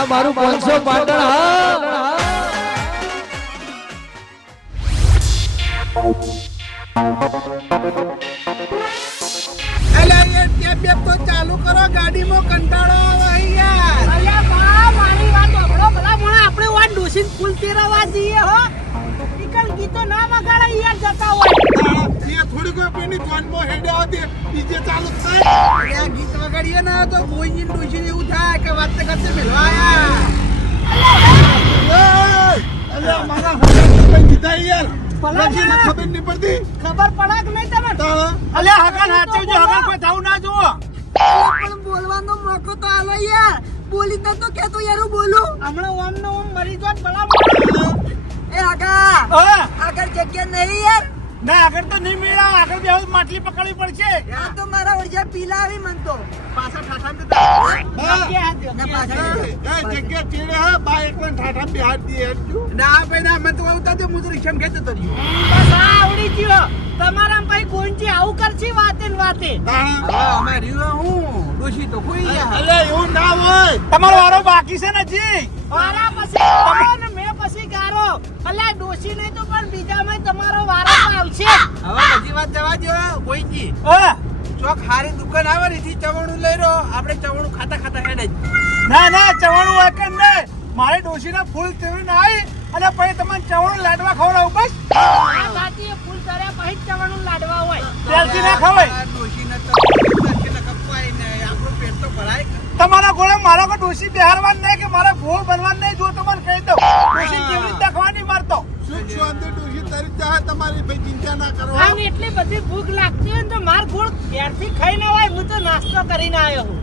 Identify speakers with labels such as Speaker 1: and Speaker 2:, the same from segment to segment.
Speaker 1: આ મારું પાંચસો પાટણ હા.
Speaker 2: ચાલુ કરો ગાડીમાં કંટાળો આવે યાર
Speaker 3: અલ્યા બા મારી વાત સાંભળો ભલા મોણા આપણે વાન ડોસીન ફૂલ તેરવા જઈએ હો. ઈકણ ગીતો ના વગાડે યાર જતા હોય.
Speaker 2: એ થોડી કોઈ પેની જોનમાં હેડે આવતી ડીજે ચાલુ થાય. ગીત વગાડીએ ને તો કોઈ ડોશી એવું થાય કે વાત કરતે મેલવા આયા અલ્યા મારા હાથ કોઈ દીધા યાર.
Speaker 3: ભલા
Speaker 2: લખીને
Speaker 3: માણસ.
Speaker 2: ખબર નહીં પડતી?
Speaker 3: ખબર પડે કે નહીં તમે
Speaker 2: તો
Speaker 4: અલ્યા હગન હાચવજો હગન કોઈ થવું ના જુઓ.
Speaker 3: પણ બોલવાનો મોકો તો આલો યાર. બોલી તો તો કેતો યાર હું બોલું? હમણાં ઓમ નો ઓમ મરી જોત ભલા. આગળ. જગ્યા નહીં યાર.
Speaker 4: ના આગળ તો નહીં મેળા આગળ બે માટલી પકડવી પડશે.
Speaker 3: આ તો મારા ઓળજા પીલા આવી મન તો.
Speaker 2: પાછા ઠાઠા
Speaker 3: ના
Speaker 2: ના
Speaker 3: પાછળ.
Speaker 2: જગ્યા ચીડે હે બા એકલા ઠાઠા બિહાર દી ના ભાઈ ના મેં તો આવતા દે મુજર રિક્ષામાં ખેંચતો તો
Speaker 3: બસ આ આવડી ગયો. તમારા ભાઈ કોઈથી આવું કરશી વાતે ને વાતે?
Speaker 2: અલ્યા એવું ના હોય.
Speaker 4: તમારો વારો બાકી છે ને જી
Speaker 3: વારા પછી અલ્યા ડોશી નહીં તો પણ બીજામાં તમારો વારો આવશે.
Speaker 2: હવે બધી વાત જવા દો કોઈજી
Speaker 4: હા
Speaker 2: ચોક હારી દુકાન આવે ને થી ચવાણું લઈ રહ્યો. આપણે ચવાણું ખાતા ખાતા હેડે
Speaker 4: ના ના ચવાણું વાકન ને? નહીં મારે ડોશીના ફૂલ તેવી ના આવી અને પછી તમને ચવાણું લાડવા ખવડાવું બસ.
Speaker 3: આ સાથી ફૂલ કર્યા પછી ચવણું લાડવા હોય.
Speaker 4: તેલથી ના ખવાય.
Speaker 2: ડોશીને તો કપાય ને આપણું પેટ તો ભરાય
Speaker 4: તમારા ઘોડે મારા કોઈ ડોશી બિહારવા નહીં કે મારા ભૂલ બનવા નહીં જો તમને કહી દો. ડોશી કેવી રીતે ખવાની મારતો
Speaker 2: સુખ શાંતિ ડોશી તરી જાય તમારી ભાઈ ચિંતા ના કરો
Speaker 3: આમ એટલી બધી ભૂખ લાગતી હોય ને તો માર ગોળ ઘેરથી ખાઈને હોય હું તો નાસ્તો કરીને આવ્યો હું.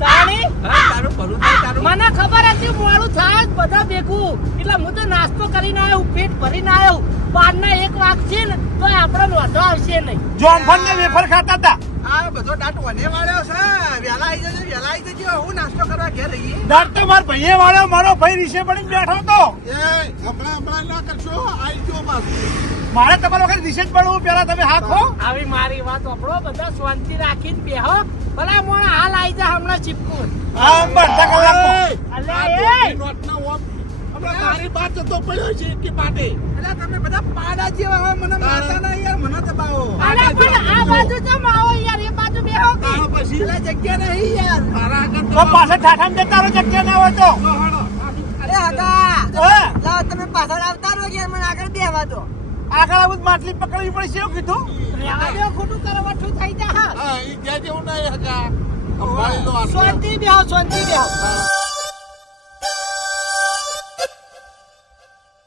Speaker 3: તાણી?
Speaker 2: તારું ભલું થાય તારું.
Speaker 3: મને ખબર હતી મોડું થાય બધા ભેગું. એટલે હું તો નાસ્તો કરીને આવ્યો પેટ ભરીને આવ્યો બારના એક વાગશે ને તો આપણો વાંધો આવશે નહીં.
Speaker 4: જોમફળ ને વેફર ખાતા હતા.
Speaker 2: આ બધો દાંત વને વાળ્યો છે. વેલા આવી જજો વેલા આવી જજો. હું નાસ્તો કરવા ઘેર રહીએ
Speaker 4: દાંત તો મારા ભાઈએ વાળો મારો ભાઈ રીસે પડીને બેઠો તો
Speaker 2: એ હમણાં હમણાં ના કરશો આવી ગયો પાછું.
Speaker 4: મારે તમારા વખત રીસે જ પડવું પેલા તમે હાખો
Speaker 3: આવી મારી વાત આપણો બધા શાંતિ રાખીને બેહો. ભલા મોણા હાલ આવી જા હમણાં ચીપકું.
Speaker 4: હા અડધા કલાકમાં.
Speaker 3: અલ્યા એ!
Speaker 2: નોટના ઓમ તારી બાત જતો પડ્યો છે કે પાટે. એટલે તમે બધા પાડા જેવા હોય મને મારતા ના યાર મને દબાવો.
Speaker 3: અરે પણ આ બાજુ કેમ આવો યાર? એ બાજુ બેહો કે.
Speaker 2: પછી? એટલે જગ્યા નહીં યાર. મારા આગળ
Speaker 4: તો જતા રહો જગ્યા ના હોય તો.
Speaker 3: અરે
Speaker 4: હા?
Speaker 3: તમે પાછળ આવતા રહો યાર મને આગળ બેહવા દો.
Speaker 4: આગળ આવું માટલી પકડવી પડશે એવું કીધું?
Speaker 3: દો ખોટું કરવઠું થઈ જા હા.
Speaker 2: ઈ જેવું નહીં હકા આટલો.
Speaker 3: શાંતિ બેહો શાંતિ બેહો.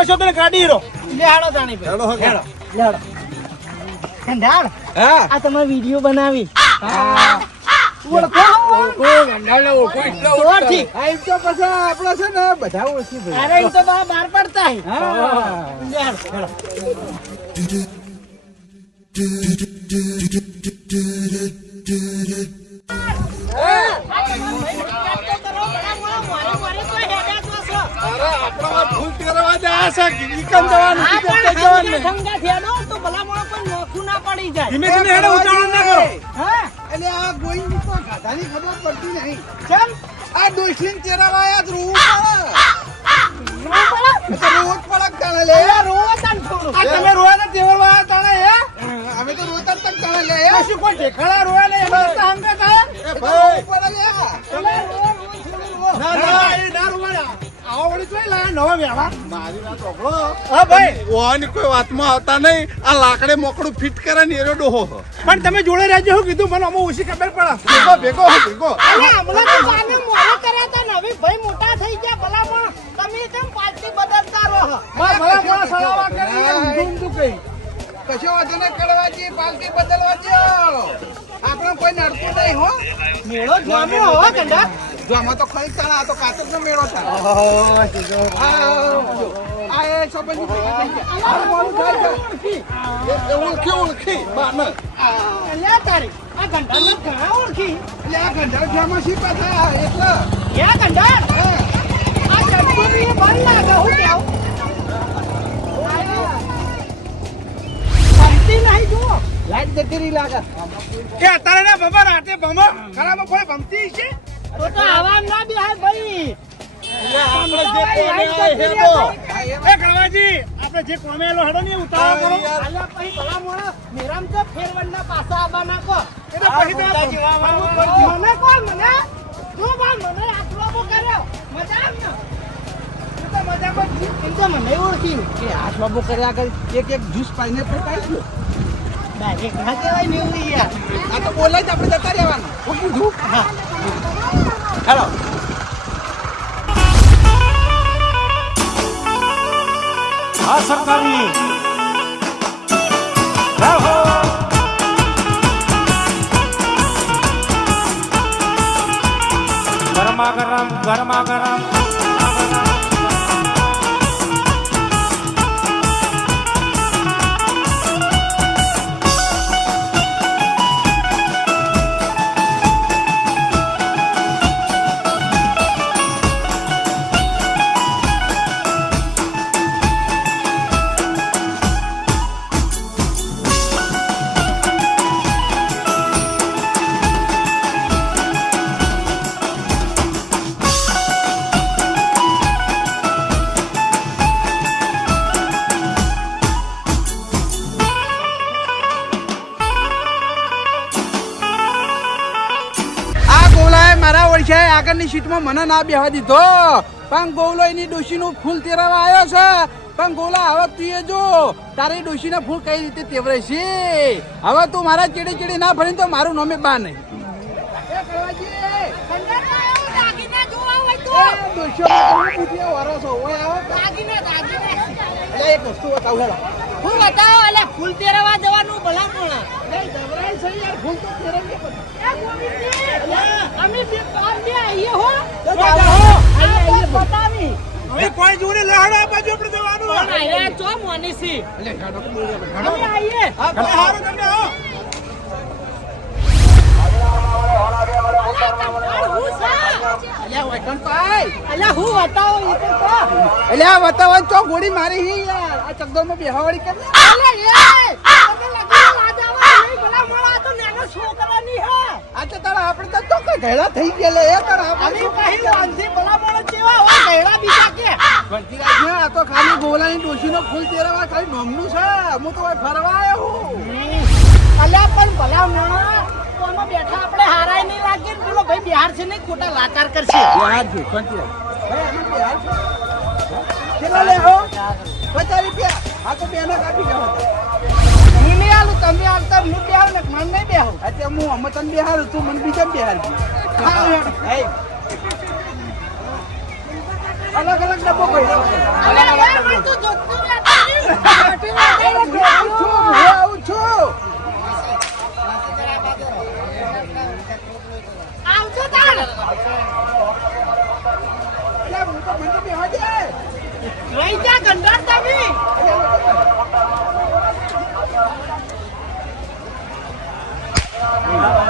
Speaker 4: કશો તને ગાડી રો
Speaker 3: લે હેડો જાણી ભાઈ
Speaker 4: હેડો
Speaker 3: હેડો ગંડાળ
Speaker 2: હા.
Speaker 3: આ તમે વીડિયો બનાવી.
Speaker 2: ઓળખો? ગંડાળને ઓળખો એટલે આ એમ તો પછી આપણો છે ને બધા ઓળખી ભાઈ.
Speaker 3: અરે એ તો બા બહાર પડતા હા. લે હેડો,
Speaker 2: જાય છે. ગીકન જવાનું?
Speaker 3: આ
Speaker 2: ગીકન જવાનું?
Speaker 3: હંગા ઠંગા તો ભલા પણ નોખું ના પડી જાય.
Speaker 4: ધીમે ધીમે હેડો ઉતાવળ ના કરો.
Speaker 3: હા?
Speaker 2: એટલે આ ગોઈની તો ગાધાની ખબર પડતી નહીં.
Speaker 3: ચમ
Speaker 2: આ ડોશીને ચેરાવાયા જ રૂ પડે.
Speaker 3: રૂ પડે?
Speaker 2: રોજ પડક તાણે લે.
Speaker 3: અલ્યા રોવો થોડું.
Speaker 5: આ તમે રોયા ને તાણે હે?
Speaker 2: અમે તો રોતા તક તાણે લે
Speaker 5: શું કોઈ ઢેખાડા રોયા વેવા
Speaker 2: મારી વાત સાંભળો
Speaker 5: હા ભાઈ.
Speaker 2: ઓની કોઈ વાતમાં આવતા નહીં. આ લાકડે મોકળું ફિટ કરે ને એનો ડોહો હો.
Speaker 5: પણ તમે જોડે રહેજો હું કીધું મને અમુક ઓછી ખબર પડે.
Speaker 2: ભેગો ભેગો ભેગો.
Speaker 3: અલ્યા હમણાં તો બાને મોઢે કર્યા તા ને હવે ભાઈ મોટા થઈ ગયા ભલા પણ તમે કેમ પાર્ટી બદલતા રહો
Speaker 5: ભલા ભલા સલાવા કરી ઊંધું ઊંધું કહી.
Speaker 2: કશો વાંધો નહીં કડવાજી પાલટી બદલવા. આપણે કોઈ નડતું નહીં હો.
Speaker 3: મેળો જોમ્યો હો ગંડા
Speaker 2: જો આમાં તો ખરી તાણા આ તો કાતર નો મેળો થાય આ એ સંબંધી ઓળખી ઓળખી બાને.
Speaker 3: અલ્યા તારી આ ગંડાને ઘણા ઓળખી.
Speaker 2: એટલે આ એટલે?
Speaker 3: યા ગંડા લાગે હું. કેવું? નહીં જુઓ.
Speaker 2: લાઈટ જતી રહી લાગે.
Speaker 5: કે અત્યારે ના બાબા રાતે ભમો. ખરાબ કોઈ ભમતી છે?
Speaker 3: તો તો આવામ ના બેહાય ભાઈ.
Speaker 5: આપણે જે કોમેલો હડો ને ઉતારો ઉતાવળ કરો.
Speaker 3: અલ્યા પછી ભલા મોણા મેરામ તો ફેરવંડના પાછા આબા નાખો.
Speaker 5: એ તો પછી તો
Speaker 3: મને કોણ મને? જો બા મને આટલો બો કર્યો. મજા આમ ને. તું મને ઓળખી
Speaker 2: કે આ બાબુ કર્યા કરી એક એક જ્યુસ પાઈને ગયો
Speaker 3: ડાયરેક્ટ ના. કહેવાય ને એવું યાર.
Speaker 2: આ તો બોલાય જ આપણે જતા રહેવાનું. હું કીધું? હેલો.
Speaker 6: આ સરકારની જય હો. ગરમા ગરમ ગરમા ગરમ.
Speaker 2: મને ના બેહવા દીધો. પણ ગોલો એની ડોશીનું ફૂલ તેરવા આવ્યો છે. પણ ગોલા હવે તું એ જો. તારી ડોશીને ફૂલ કઈ રીતે તેવરે છે હવે તું મારા ચીડી ચીડી ના ભરી તો મારું નોમે બા નહીં
Speaker 3: બતાવો જોવા હોય તો દાગીના દાગીના
Speaker 2: એક વસ્તુ બતાવું હેલો.
Speaker 3: હું બતાવો અલે ફૂલ તેરવા જવાનું ભલા મોણા અમે બે પાર બે આઈએ હો. તો આઈએ બતાવી.
Speaker 5: હવે કોઈ જોડે લહાડો આ બાજુ આપણે જવાનું
Speaker 3: પણ આયા ચો મોનીસી અમે આઈએ
Speaker 5: તમે હારું તમને આવો
Speaker 3: અલ્યા બતાવો
Speaker 2: ચો ગોળી મારી હી યાર. આ ચકદોરમાં બેહાવાળી કરી
Speaker 3: અલ્યા એ તમે લગી લાજ આવા નહીં ભલા મોણા આ તો નાનો છોકરાની હે?
Speaker 2: આ તો તારા આપણે તો તો કઈ ઘેડા થઈ ગયેલા એ તારા આપણે
Speaker 3: કહી વાંધી ભલા મોણા જેવા હોય ઘેડા બીજા કે
Speaker 2: બંટીરાજ ને આ તો ખાલી ગોલાની ડોશીનો ફૂલ તેરવા ખાલી નોમનું છે. હું તો ફરવા આવ્યો હું.
Speaker 3: અલ્યા પણ ભલામણ મોણા કોમાં બેઠા આપણે હારાય નહીં લાગે બોલો પેલો ભાઈ બિહાર છે નહીં ખોટા લાકાર કરશે.
Speaker 2: બિહાર છે? બંટીરાજ કેટલા લે હો? પચાસ રૂપિયા. આ તો બેના કાપી ગયો
Speaker 3: નહીં આલું તમે આવતા હું બે આવું ને મને નહીં બેહું
Speaker 2: અત્યારે હું અમે તને બિહાર તું મને બીજા બિહાર અલગ અલગ ડબ્બો પડ્યો
Speaker 3: બેઠા નહીં.
Speaker 2: હું આવું છું હું આવું છું.
Speaker 3: આવજો તાણ
Speaker 2: એટલે હું તો મને તો બેહવા દે.
Speaker 3: રહી જા ગંડા તમે. Thank you.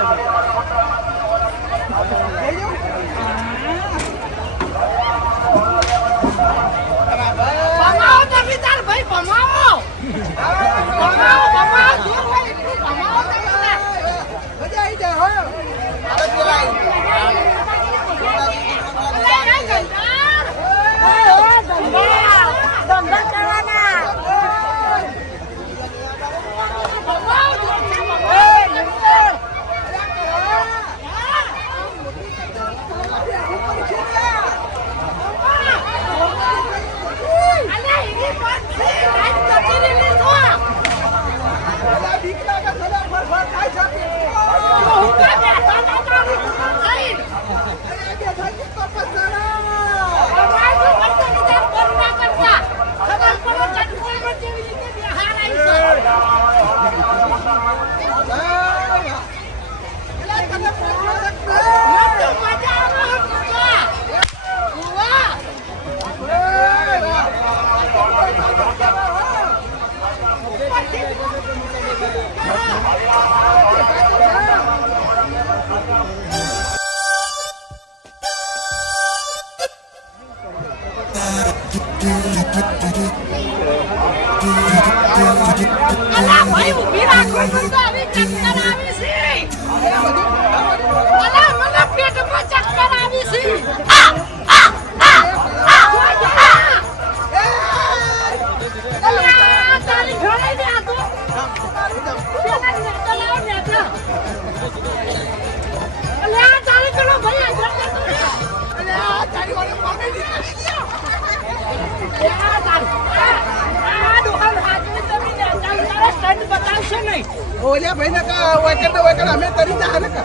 Speaker 3: નહીં
Speaker 2: ઓલ્યા ભાઈ ને કા વૈકટ ને અમે તરી ને કા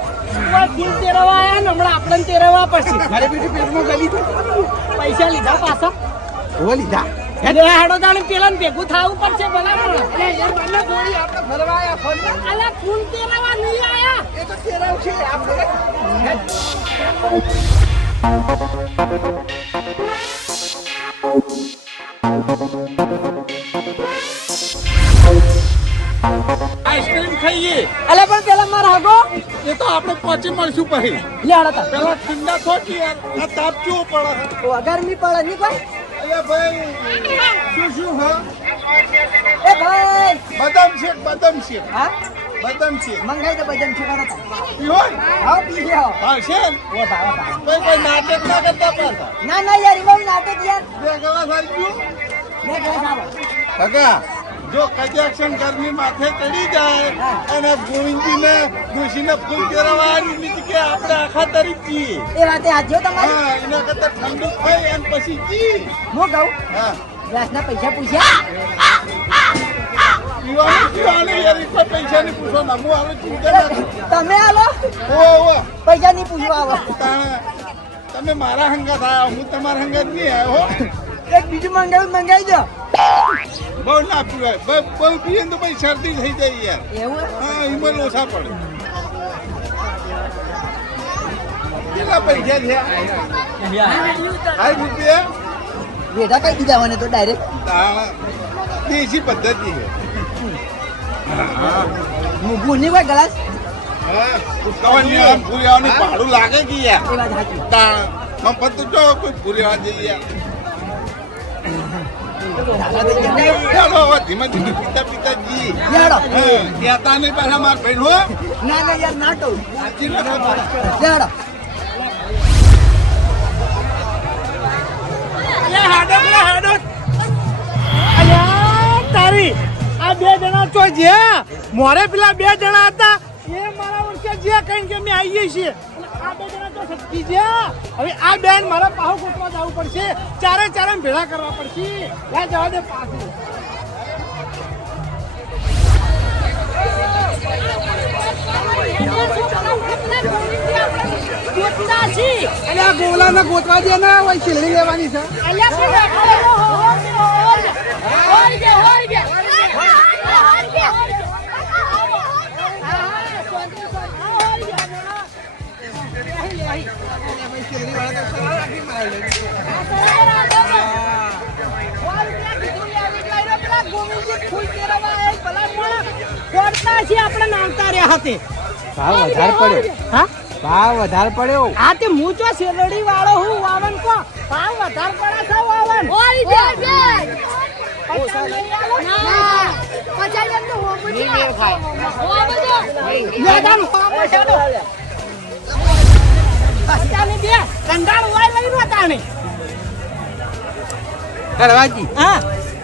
Speaker 3: કોઈ ફૂલ ને હમણાં આપણને તેરવા પડશે.
Speaker 2: મારે બીજું પેટમાં
Speaker 3: પૈસા લીધા પાછા
Speaker 2: ઓ લીધા
Speaker 3: એટલે હાડો તાણે પેલા ભેગું થવું પડશે ભલામણ એટલે
Speaker 2: આપણે ફરવા આયા.
Speaker 3: આયા
Speaker 5: આઈસ્ક્રીમ ખાઈએ.
Speaker 3: અલા પણ પેલા મારા હાગો.
Speaker 5: એ તો આપણે પહોંચી મળશું પછી.
Speaker 3: લે હેડો તાર.
Speaker 5: પેલા ઠંડા થોકી આ તાપ કેવો પડે?
Speaker 3: ગરમી પડે નહીં કોઈ?
Speaker 5: અલ્યા ભાઈ શું શું હા?
Speaker 3: એ ભાઈ.
Speaker 5: બદામ શેક બદામ શેક.
Speaker 3: હા?
Speaker 5: બદામ શેક.
Speaker 3: મંગાઈ તો બજન છોકરા તા
Speaker 5: પીવો
Speaker 3: હા પી લે હા.
Speaker 5: ને?
Speaker 3: ઓ ભાવ ભાવ.
Speaker 5: કોઈ કોઈ નાટક ના કરતા પણ.
Speaker 3: ના ના યાર ઈ નાટક યાર.
Speaker 5: બે ગલાસ આવી ગયું
Speaker 3: લે ગ્લાસ આવો
Speaker 5: કાકા જો કજાક્ષણ ગરમી માથે ચડી જાય અને ગોવિંદજીને ડોશીને ફૂલ ફેરવવાની નીતિ કે આપણે આખા તરી છીએ
Speaker 3: એ વાતે આજો તમારી?
Speaker 5: હા એના કરતા ઠંડુ થઈ અને પછી જી
Speaker 3: હું કહું
Speaker 5: હા.
Speaker 3: ગ્લાસના પૈસા પૂછ્યા?
Speaker 5: પીવાનું પીવાનું યાર એ પૈસા નહીં પૂછો ના હું આવે ચિંતા
Speaker 3: તમે આલો
Speaker 5: ઓ
Speaker 3: પૈસા નહીં પૂછવા આવો.
Speaker 5: તમે મારા હંગાત આવ્યા હું તમારા હંગાત નહીં આવ્યો.
Speaker 3: એક બીજું મંગાવ્યું મંગાવી દો.
Speaker 5: બહુ ના પીવાય બહુ પીએ તો પછી શરદી થઈ જાય યાર.
Speaker 3: એવું
Speaker 5: હા હિમલ ઓછા પડે. કેટલા પૈસા થયા? રૂપિયા.
Speaker 3: બેટા કઈ દીધા મને તો ડાયરેક્ટ
Speaker 5: દેશી પદ્ધતિ છે.
Speaker 3: ભૂની ગ્લાસ?
Speaker 5: ભાડું લાગે કે યાર? મફત તો કોઈ કોઈ ભૂરિયા જઈએ ધીમે ધીમે પીતા પીતા જી
Speaker 3: યાડો
Speaker 5: કહેતા નહીં પાછા માર ભાઈ હો
Speaker 3: ના ના, યાર, ના
Speaker 2: બે જણા તો જે મોરે પેલા બે જણા હતા એ મારા વર્ષે જે કઈ કે અમે આવીએ છીએ આ બેન મારા પાહો ગોતવા જવું પડશે ચારે ચારે ભેળા કરવા પડશે ત્યાં જવા દે પાછું અને આ ગોલાને ગોતવા દે ને વઈ છેલ્લી લેવાની છે
Speaker 3: આપણે નામતા રહ્યા hatte
Speaker 2: ભાવ વધારે પડ્યો.
Speaker 3: હા?
Speaker 2: ભાવ વધારે પડ્યો.
Speaker 3: હા તે હું તો શેરડી વાળો હું વાવન કો. ભાવ વધારે પડે છે વાવન. ઓય બે બે. પચાસ જેમ તો હોવું જોઈએ હોવું જોઈએ બે કંડાળ લઈ
Speaker 2: કરવાજી
Speaker 3: હા.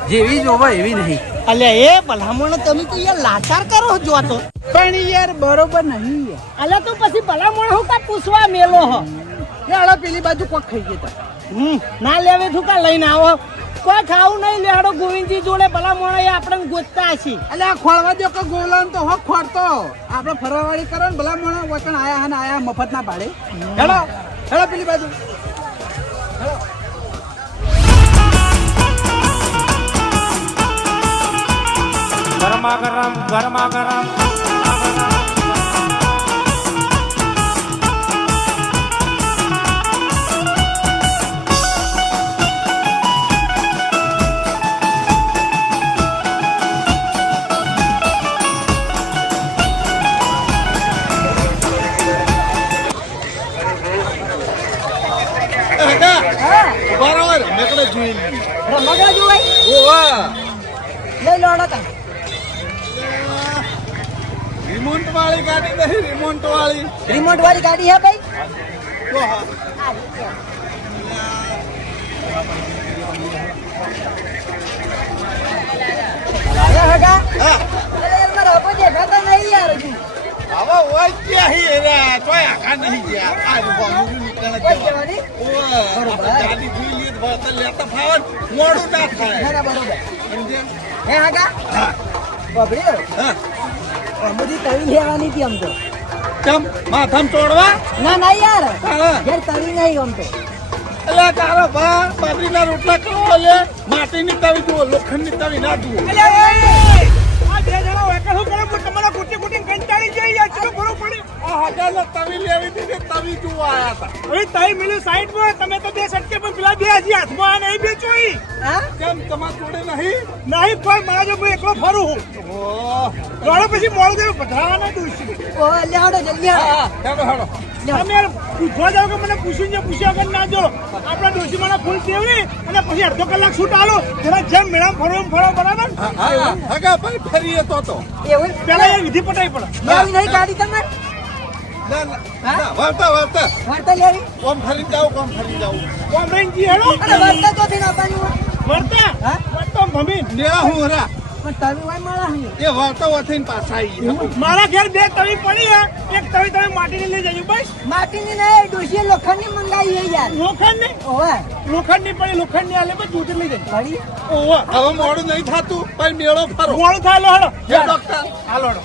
Speaker 2: જેવી જોવો એવી નહીં.
Speaker 3: અલ્યા એ ભલામણ તમે તો યાર લાચાર કરો જો તો.
Speaker 2: પણ યાર બરોબર નહીં યાર.
Speaker 3: તો પછી ભલામણ હું કા પૂછવા મેલો હો?
Speaker 2: યાર પેલી બાજુ કોક ખાઈ ગયા
Speaker 3: હમ ના લેવે તું કા લઈને આવો. કોઈ ખાવું નહીં લેડો ગોવિંદજી જોડે ભલા મોણા આપણે ગોતતા છે
Speaker 2: એટલે આ ખોળવા દો કે ગોવલાન તો હો ખોડતો આપણે ફરવાવાળી કરો ને ભલા મોણા વચન આયા હન આયા મફત ના પાડે હેડો હેડો પેલી બાજુ.
Speaker 6: ગરમા ગરમ ગરમા ગરમ.
Speaker 5: બરાબર મેં જોઈ લીધું
Speaker 3: રમકડા જોવાય?
Speaker 2: ઓવા
Speaker 3: લઈ લોડો તા
Speaker 5: રિમોટ વાળી ગાડી નહીં રિમોટ વાળી?
Speaker 3: રિમોટ વાળી ગાડી હે ભાઈ?
Speaker 5: તો હા.
Speaker 3: અરે હગા?
Speaker 5: હા.
Speaker 3: અરે યાર મારા અપો દેખાતા નહીં યાર હજુ.
Speaker 5: હવે ઓય ક્યાં હી રે તોય આખા નહીં ગયા. આ બાબુ નીકળે
Speaker 3: કોઈ જવાની
Speaker 5: ઓય જોઈ લે બસ લેતા ફાવન મોડું ના થાય.
Speaker 3: ના ના બરોબર હે હગા
Speaker 5: હા. હા.
Speaker 3: અમુજી તવી લેવાની હતી આમ તો.
Speaker 5: ચમ માથામ તોડવા
Speaker 3: ના ના યાર. ઘેર તવી નહીં આમ તો.
Speaker 5: એટલે તારો બા બાજરીના રોટલા કરો એટલે માટીની તવી જુઓ લોખંડની તવી ના જુઓ. આ હાજારનો તવી લેવી તવી જુઓ આયા હતા.
Speaker 3: હા
Speaker 5: કેમ? તમારા જોડે નહીં?
Speaker 4: નહીં કોઈ મારા જો હું એકલો ફરું હું.
Speaker 5: ઓહ.
Speaker 4: દોડો પછી મોડું દેવું બધાને દોષી.
Speaker 3: ઓ લેવડો જલ્દી.
Speaker 5: હેડો, હેડો.
Speaker 4: તમે પૂછવા જાવ કે મને પૂછીને જે પૂછ્યા વગર ના જો. આપણા ડોશી મને ફૂલ કેવડી અને પછી અડધો કલાક છૂટ આલો. જરા જેમ મેળામ ફરો એમ ફરો બરાબર?
Speaker 5: હા, હગા ભાઈ ફરીએ તો તો.
Speaker 3: એવું
Speaker 4: પેલા એ વિધિ પટાવી પડે.
Speaker 3: નહીં ગાડી તમારે?
Speaker 5: ના, ના, ના, વળતા, વળતા.
Speaker 3: વાર્તા લેવી?
Speaker 5: ઓમ ફરી જાવ ઓમ ફરી જાવ
Speaker 4: કોમ રહીને જી હેડો.
Speaker 3: અરે વાર્તા તો થઈને આપવાની હોય
Speaker 4: વર્તા
Speaker 3: હા?
Speaker 5: હું હરા
Speaker 3: પણ તવી હોય મારા અહીં
Speaker 5: એ વળતા વથીને પાછા આવી
Speaker 4: મારા ઘેર બે તવી પડી હે. એક તવી તમે માટીની લઈ જજો બસ.
Speaker 3: માટીની નહીં ડોશીએ લોખંડની મંગાવી છે યાર.
Speaker 4: લોખંડ ને લોખંડની પડી લોખંડની આલે બસ દૂધ લઈ જજો.
Speaker 3: પડી?
Speaker 4: ઓવા.
Speaker 5: હવે મોડું નહીં થાતું ભાઈ મેળો ફરો
Speaker 4: મોડું થાય લો હેડો.
Speaker 5: હે ડોક્ટર.
Speaker 4: હાલો હેડો.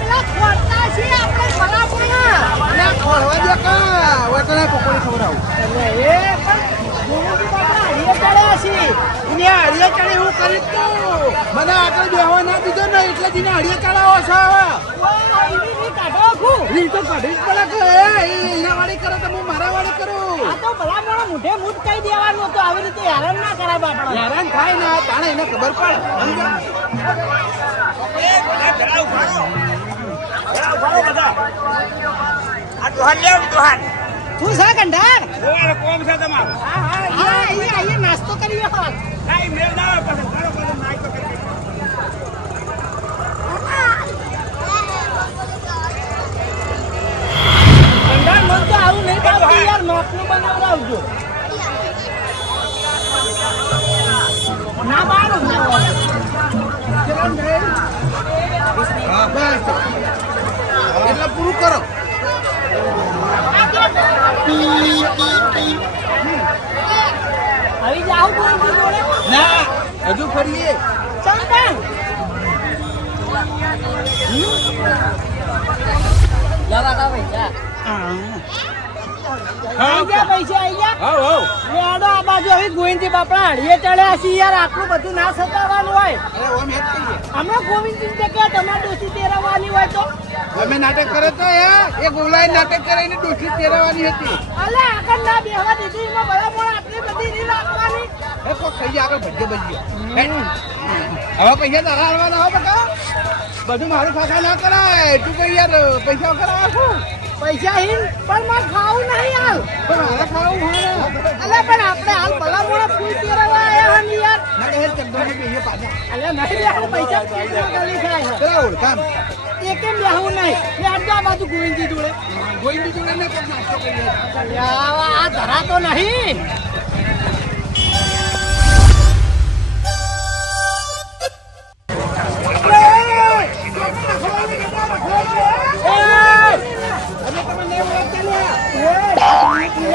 Speaker 3: પેલા ખોરતા છે આપણે.
Speaker 2: મને આગળ બેહવા ના ને એટલે જીને હળીએ ચડાવો છે
Speaker 3: રી
Speaker 2: તો કાઢી જ કે એના વાળી કરે તો હું મારા વાળી કરું
Speaker 3: આ તો ભલા મોણા મૂઠ કહી દેવાનું તો આવી રીતે હેરાન ના બાપડા
Speaker 2: હેરાન થાય ને તાણે એને ખબર પડે?
Speaker 3: તું છે કંડાર
Speaker 4: કોમ છે તમારો
Speaker 3: હા હા, અહીંયા અહીંયા નાસ્તો કરી હાલ
Speaker 4: કાઈ મેળ ના આવે પછી ચાલો પછી નાઈ તો
Speaker 3: કંડાર મન તો આવું નહીં ભાવતું યાર નોકનું બનાવડાવજો ના પાડું
Speaker 2: હવે
Speaker 3: ગોવિંદજી બાપડા હળીએ ચડ્યા છે યાર આટલું બધું ના સતાવવાનું હોય. અમે ગોવિંદજી ને તમારે ડોસી તેરવાની હોય તો.
Speaker 2: અમે નાટક કરે તો એ એ ગોલાએ નાટક કરીને ડોસી તેરવાની હતી.
Speaker 3: અલે આગળ ના બેહવા દીધી એમાં ભલા આટલી બધી નહીં રાખવાની
Speaker 2: એ કોઈ કહીએ આગળ ભજ્ય ભજ્ય હવે પૈસા તારા હાલવાના હો બકા બધું મારું ખાખા ના કરાય. તું કઈ યાર પૈસા કરાવ છું?
Speaker 3: પૈસા હિન પણ મારે ખાવું નહીં હાલ.
Speaker 2: પણ મારે ખાવું હોય
Speaker 3: અલે પણ આપણે હાલ ભલા મોણા ફૂલ તેરવા આયા હન યાર.
Speaker 2: ના કહે ચંદ્ર પૈસા પાછા.
Speaker 3: અલે નહીં બેહવું પૈસા કેવી ગલી થાય
Speaker 2: પેલા ઓળખાણ
Speaker 3: એકેમ બેહવું નહીં? બેઠ આ બાજુ ગોવિંદજી જોડે.
Speaker 2: ગોઈંદી જોડે ને કોક નાસ્તો
Speaker 3: અલ્યા, આ ધરા તો નહીં.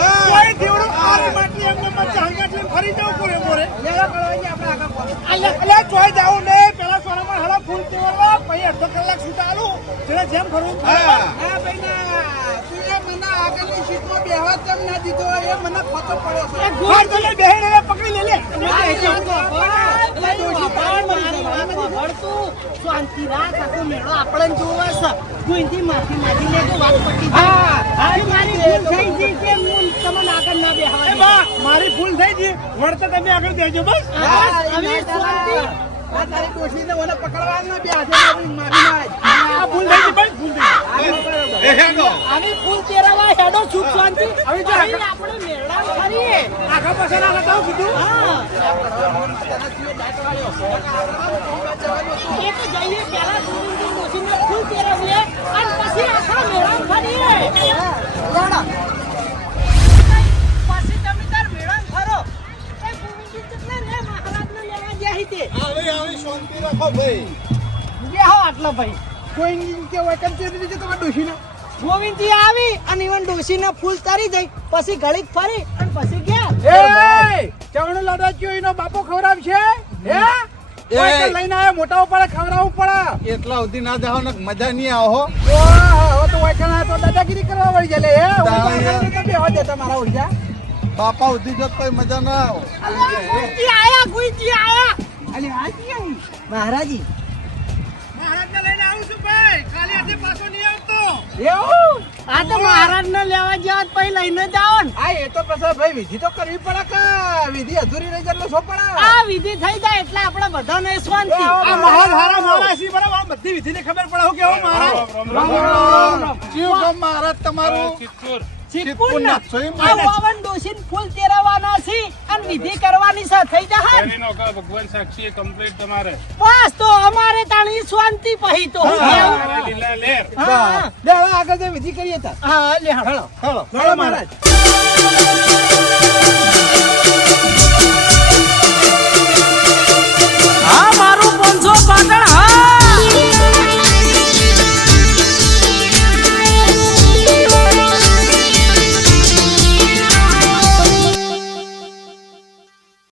Speaker 4: કોઈ દીવડો આરી માટલી એમને મચ્છા હંગાટલી ફરી જવું કોરે મોરે એટલે ચોય જાવું ને પેલા સોનામાં હળા ફૂલ કેવડવા પછી અડધો કલાક સુતા આલું જેને જેમ ફરવું.
Speaker 2: હા ભાઈ ના આગળની સીટમાં બેહવા કેમ ના દીધો એ મને ખોટો પડ્યો છે.
Speaker 4: ગોળ તો લે, બેહી લે, પકડી લે, લે.
Speaker 3: શાંતિ રાખ આખો મેળો આપણને જોવે છે. કોઈથી માફી માંગી લેજો વાત પતી
Speaker 2: હા.
Speaker 3: મારી ભૂલ થઈ ગઈ કે હું તમને આગળ ના બેહવા
Speaker 4: મારી ભૂલ થઈ ગઈ વળતે તમે આગળ દેજો બસ.
Speaker 3: બસ, હવે શાંતિ.
Speaker 2: આ તારી ડોશીને મને પકડવા બે હાથે મારી મારી
Speaker 4: આ ભૂલ થઈ ગઈ. બસ ભૂલ થઈ ગઈ
Speaker 5: હેડો
Speaker 3: ફૂલ તેરાવા હેડો સુખ શાંતિ
Speaker 4: હવે જો
Speaker 3: આપણે મેળા ફરીએ
Speaker 4: આખા પાછળ આખા તાવ કીધું
Speaker 3: હા એ તો જઈએ પહેલા સુરેન્દ્ર ડોશીને તેરાવીએ અને પછી આખા મેળા ફરીએ
Speaker 5: આવી આવી શાંતિ રાખો ભાઈ.
Speaker 3: બેહો આટલો ભાઈ.
Speaker 2: કોઈ નહીં કે હોય કેમ ચેતી દીધી તમારી ડોશીને?
Speaker 3: ગોવિંદજી આવી અને ઇવન ડોશીને ફૂલ તરી દઈ. પછી ઘડીક ફરી અને પછી ગયા.
Speaker 2: એ ચવણો લાડવા કયો એનો બાપો ખવડાવશે? હે? લઈને આવ્યો મોટા ઉપર ખવડાવવું પડે.
Speaker 5: એટલા સુધી ના જાઓ ને મજા નહીં આવો
Speaker 2: ઓહો, તો વૈકણા તો દાદાગીરી કરવા વળી જાય લે હે તો મારા ઓળખ્યા
Speaker 5: બાપા સુધી જત કોઈ મજા ના આવો.
Speaker 3: ગુઈજી આયા ગુઈજી આયા? મહારાજી.
Speaker 4: મહારાજને લઈને આવું છું ભાઈ. ખાલી આજે પાછો નહીં આવતો.
Speaker 2: એવું?
Speaker 3: આ તો મહારાજ ને લેવા જાવ પછી લઈને જાઓ ને.
Speaker 2: હા એ તો પછી ભાઈ વિધિ તો કરવી પડે કે વિધિ અધૂરી રહી જાય શું પડે?
Speaker 3: આ વિધિ થઈ જાય એટલે આપણે બધાને શાંતિ.
Speaker 4: આ મહારાજ. હારા મારા છે બરાબર આ બધી વિધિને ખબર પડે. હું કેવું મહારાજ?
Speaker 5: જીવ ગમ મહારાજ તમારું
Speaker 6: ચિત્તૂર
Speaker 3: ચીપકું
Speaker 5: ચીપકું
Speaker 3: ના.
Speaker 5: નાખશો
Speaker 3: આ વાવન ફૂલ તેરાવાના છે અને વિધિ કરવાની છે થઈ જાય
Speaker 6: તેરીનો કા ભગવાન સાક્ષી કમ્પ્લીટ તમારે.
Speaker 3: બસ તો અમારે તાણી શાંતિ પહી તો.
Speaker 6: લીલા લેર.
Speaker 3: હા
Speaker 2: આગળ વિધિ કરીએ તાર
Speaker 3: હા લે હાલો.
Speaker 2: હેલો હેલો મહારાજ.